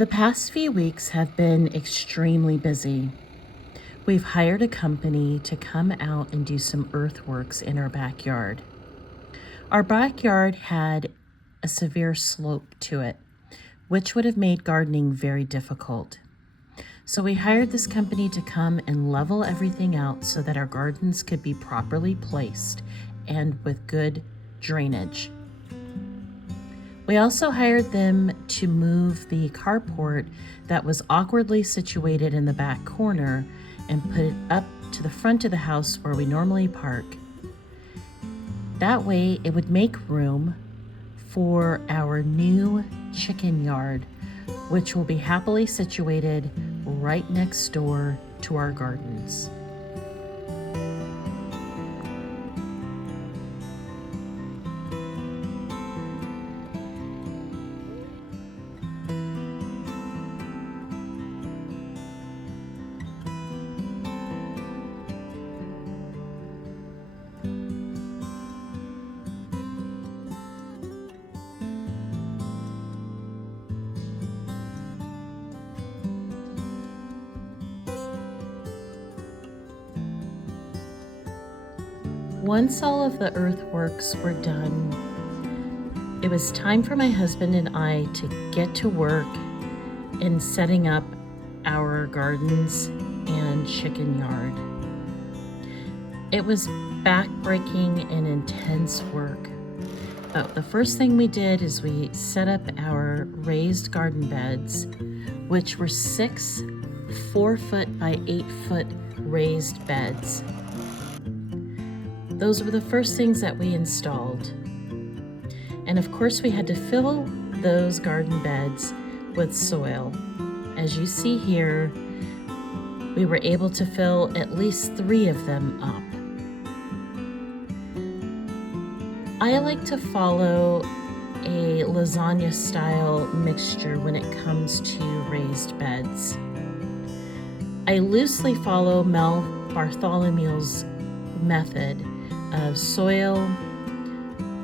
The past few weeks have been extremely busy. We've hired a company to come out and do some earthworks in our backyard. Our backyard had a severe slope to it, which would have made gardening very difficult. So we hired this company to come and level everything out so that our gardens could be properly placed and with good drainage. We also hired them to move the carport that was awkwardly situated in the back corner and put it up to the front of the house where we normally park. That way it would make room for our new chicken yard, which will be happily situated right next door to our gardens. Once all of the earthworks were done, it was time for my husband and I to get to work in setting up our gardens and chicken yard. It was back-breaking and intense work. But the first thing we did is we set up our raised garden beds, which were 6 4-foot by 8-foot raised beds. Those were the first things that we installed. And of course, we had to fill those garden beds with soil. As you see here, we were able to fill at least 3 of them up. I like to follow a lasagna style mixture when it comes to raised beds. I loosely follow Mel Bartholomew's method of soil,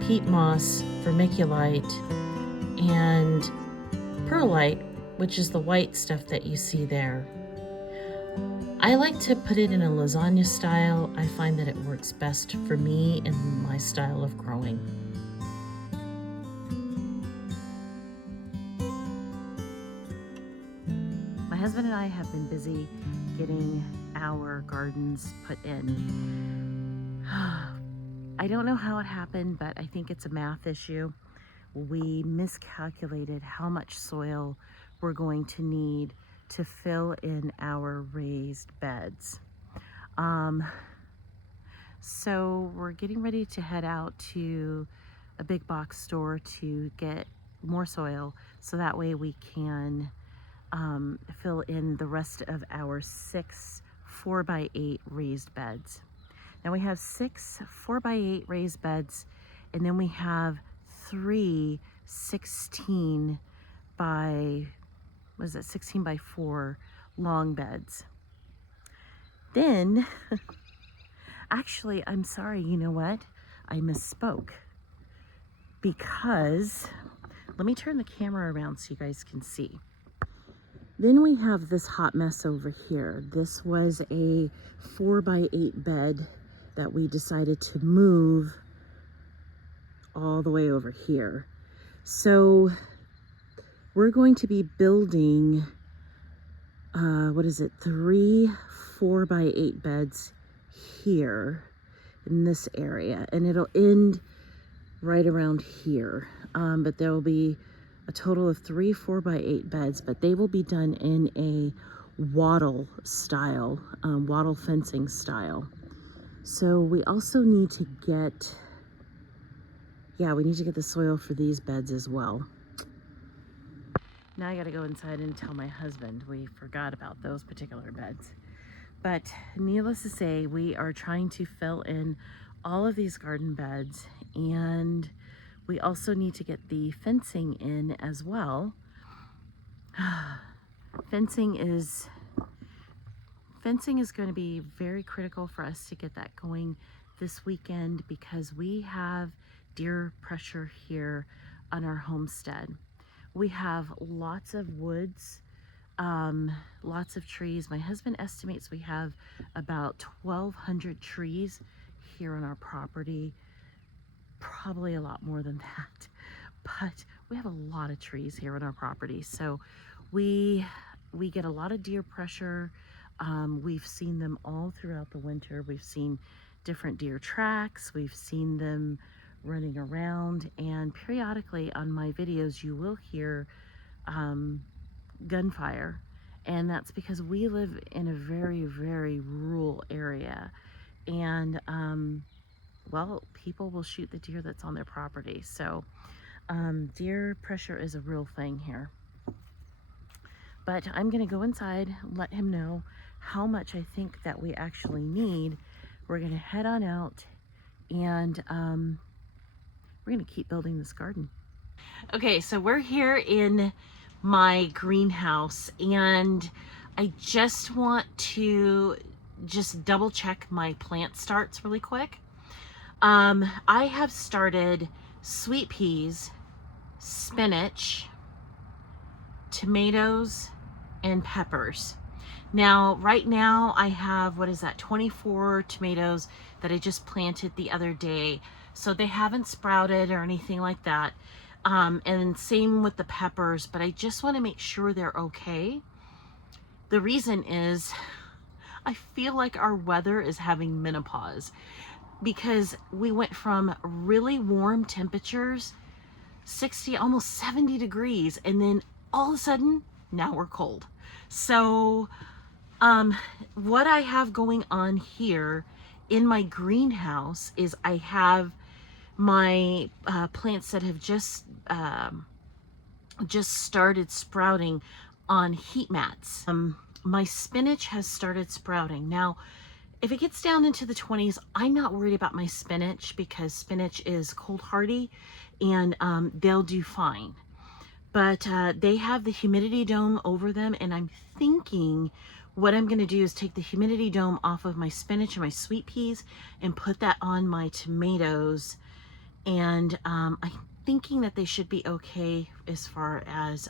peat moss, vermiculite, and perlite, which is the white stuff that you see there. I like to put it in a lasagna style. I find that it works best for me and my style of growing. My husband and I have been busy getting our gardens put in. I don't know how it happened, but I think it's a math issue. We miscalculated how much soil we're going to need to fill in our raised beds. So we're getting ready to head out to a big box store to get more soil so that way we can fill in the rest of our 6 4x8 raised beds. Now we have 6 4x8 raised beds, and then we have 3 16 by 4 long beds. Then, actually, I'm sorry, you know what? I misspoke, because, let me turn the camera around so you guys can see. Then we have this hot mess over here. This was a 4x8 bed that we decided to move all the way over here. So we're going to be building, 3 4x8 beds here in this area, and it'll end right around here. But there will be a total of 3 4x8 beds, but they will be done in a wattle style, wattle fencing style. So we also need to get, we need to get the soil for these beds as well. Now I gotta go inside and tell my husband we forgot about those particular beds. But needless to say, we are trying to fill in all of these garden beds, and we also need to get the fencing in as well. Fencing is going to be very critical for us to get that going this weekend because we have deer pressure here on our homestead. We have lots of woods, lots of trees. My husband estimates we have about 1,200 trees here on our property. Probably a lot more than that, but we have a lot of trees here on our property. So we get a lot of deer pressure. We've seen them all throughout the winter. We've seen different deer tracks. We've seen them running around, and periodically on my videos you will hear gunfire, and that's because we live in a very, very rural area, and well, people will shoot the deer that's on their property. So deer pressure is a real thing here. But I'm gonna go inside, let him know how much I think that we actually need. We're gonna head on out, and we're gonna keep building this garden. Okay, so we're here in my greenhouse, and I just want to just double check my plant starts really quick. I have started sweet peas, spinach, tomatoes, and peppers. Now, right now I have, 24 tomatoes that I just planted the other day. So they haven't sprouted or anything like that. And same with the peppers, but I just want to make sure they're okay. The reason is I feel like our weather is having menopause, because we went from really warm temperatures, 60, almost 70 degrees, and then all of a sudden, now we're cold. So what I have going on here in my greenhouse is I have my plants that have just started sprouting on heat mats. My spinach has started sprouting. Now, if it gets down into the 20s, I'm not worried about my spinach, because spinach is cold hardy, and they'll do fine. But they have the humidity dome over them, and I'm thinking what I'm going to do is take the humidity dome off of my spinach and my sweet peas and put that on my tomatoes. And I'm thinking that they should be okay as far as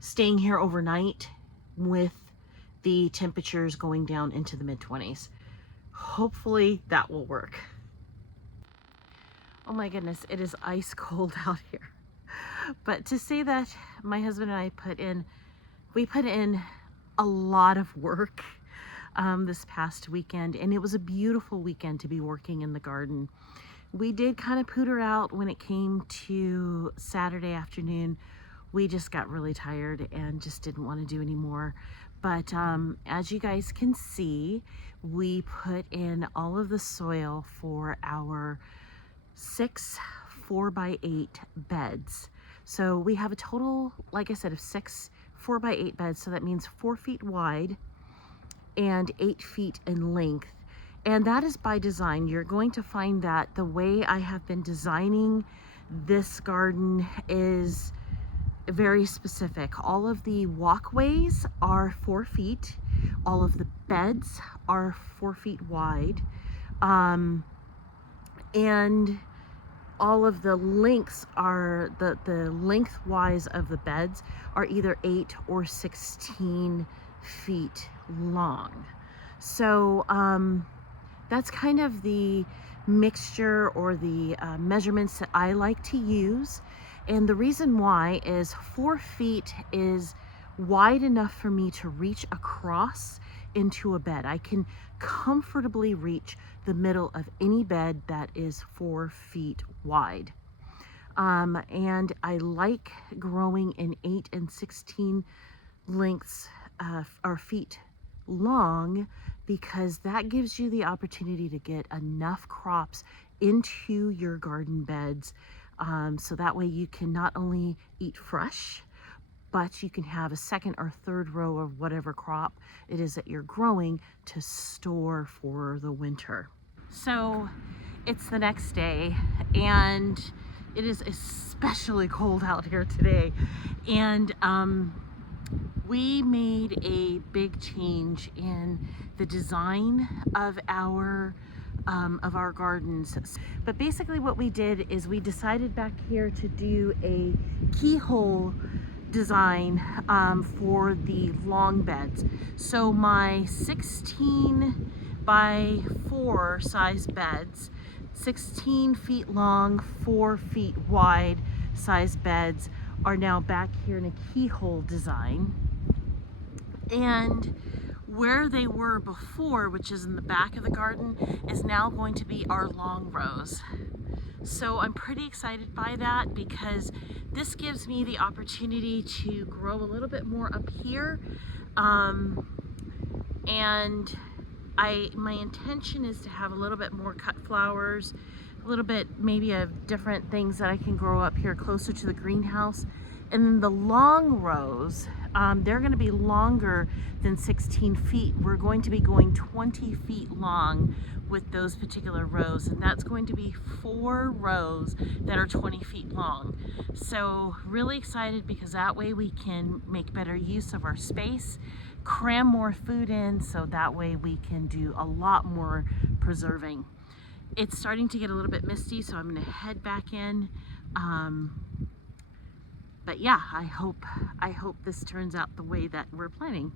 staying here overnight with the temperatures going down into the mid-20s. Hopefully that will work. Oh my goodness, it is ice cold out here. But to say that my husband and I we put in a lot of work this past weekend, and it was a beautiful weekend to be working in the garden. We did kind of pooter out when it came to Saturday afternoon. We just got really tired and just didn't want to do anymore. But as you guys can see, we put in all of the soil for our 6 4x8 beds. So we have a total, like I said, of 6 4x8 beds. So that means 4 feet wide and 8 feet in length. And that is by design. You're going to find that the way I have been designing this garden is very specific. All of the walkways are 4 feet. All of the beds are 4 feet wide. And all of the lengths are, the lengthwise of the beds are either 8 or 16 feet long. So that's kind of the mixture or the measurements that I like to use. And the reason why is 4 feet is wide enough for me to reach across into a bed. I can comfortably reach the middle of any bed that is 4 feet wide. And I like growing in 8 and 16 lengths or feet long, because that gives you the opportunity to get enough crops into your garden beds, so that way you can not only eat fresh, but you can have a second or third row of whatever crop it is that you're growing to store for the winter. So it's the next day, and it is especially cold out here today, and we made a big change in the design of our of our gardens. But basically what we did is we decided back here to do a keyhole design for the long beds. So my 16 by 4 size beds, 16 feet long, 4 feet wide size beds are now back here in a keyhole design. And where they were before, which is in the back of the garden, is now going to be our long rows. So I'm pretty excited by that because this gives me the opportunity to grow a little bit more up here. And my intention is to have a little bit more cut flowers, a little bit maybe of different things that I can grow up here closer to the greenhouse. And then the long rows, they're going to be longer than 16 feet. We're going to be going 20 feet long with those particular rows, and that's going to be 4 rows that are 20 feet long. So really excited because that way we can make better use of our space, cram more food in, so that way we can do a lot more preserving. It's starting to get a little bit misty, so I'm going to head back in. But yeah, I hope this turns out the way that we're planning.